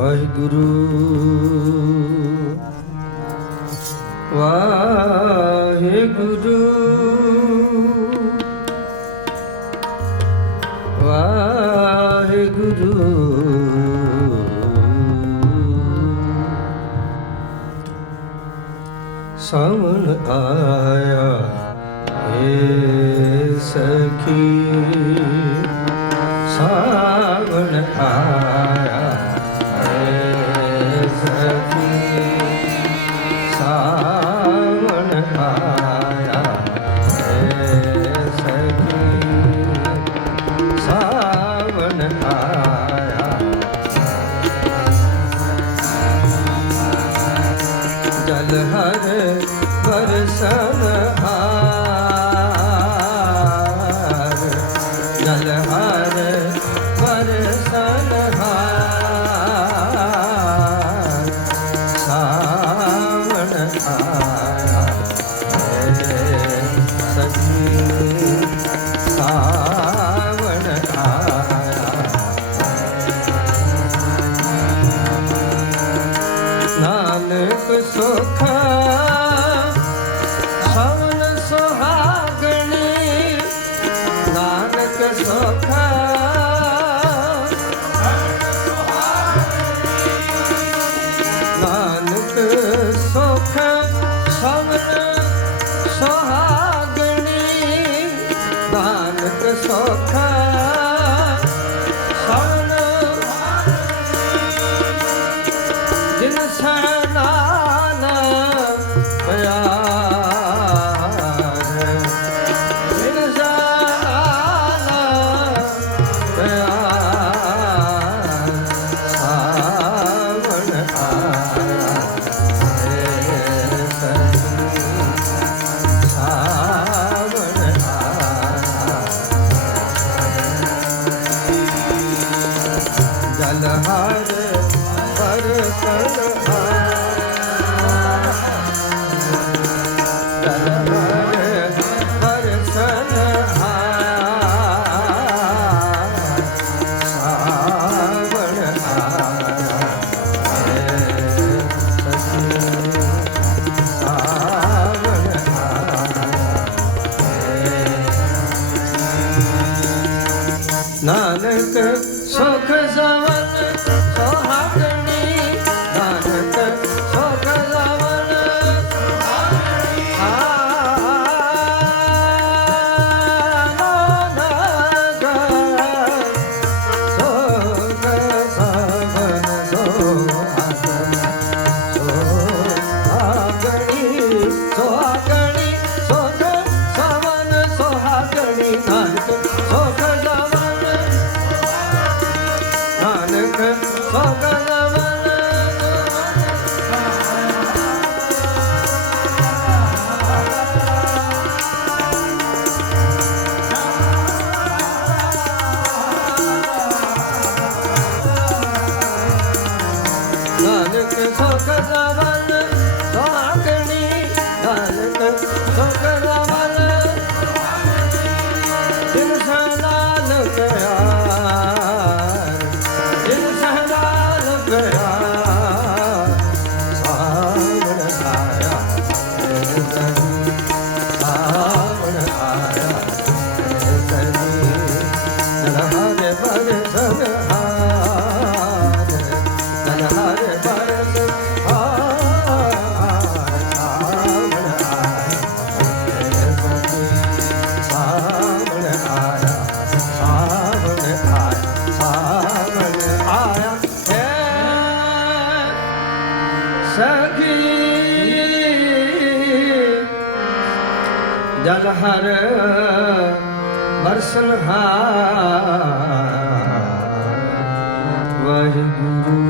ਵਾਹਿਗੁਰੂ। ਵਾਹਿਗੁਰੂ। ਵਾਹਿਗੁਰੂ। ਸਾਵਣ ਆਇਆ ਸਖੀ। ਸਾਵਣ ਆਇਆ Her hare var sana Nanak ਸੁਖ ਸਵਨ ਸੁਹਾਗਣ जग सगल ਜਲ ਹਰ ਬਰਸਨ ਹਾਰ। ਵਾਹਿਗੁਰੂ